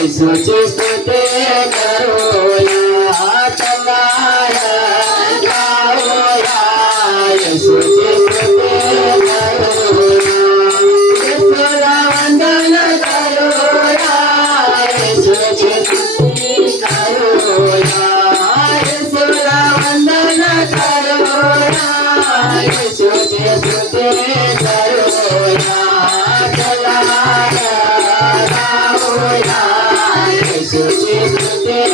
Jesús,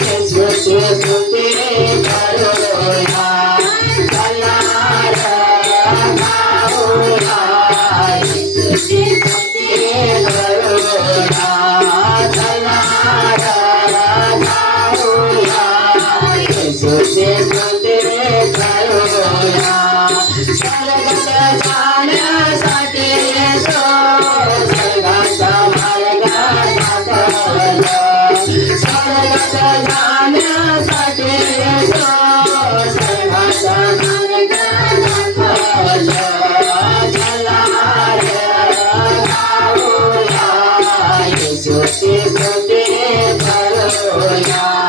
तेरे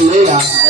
Mới.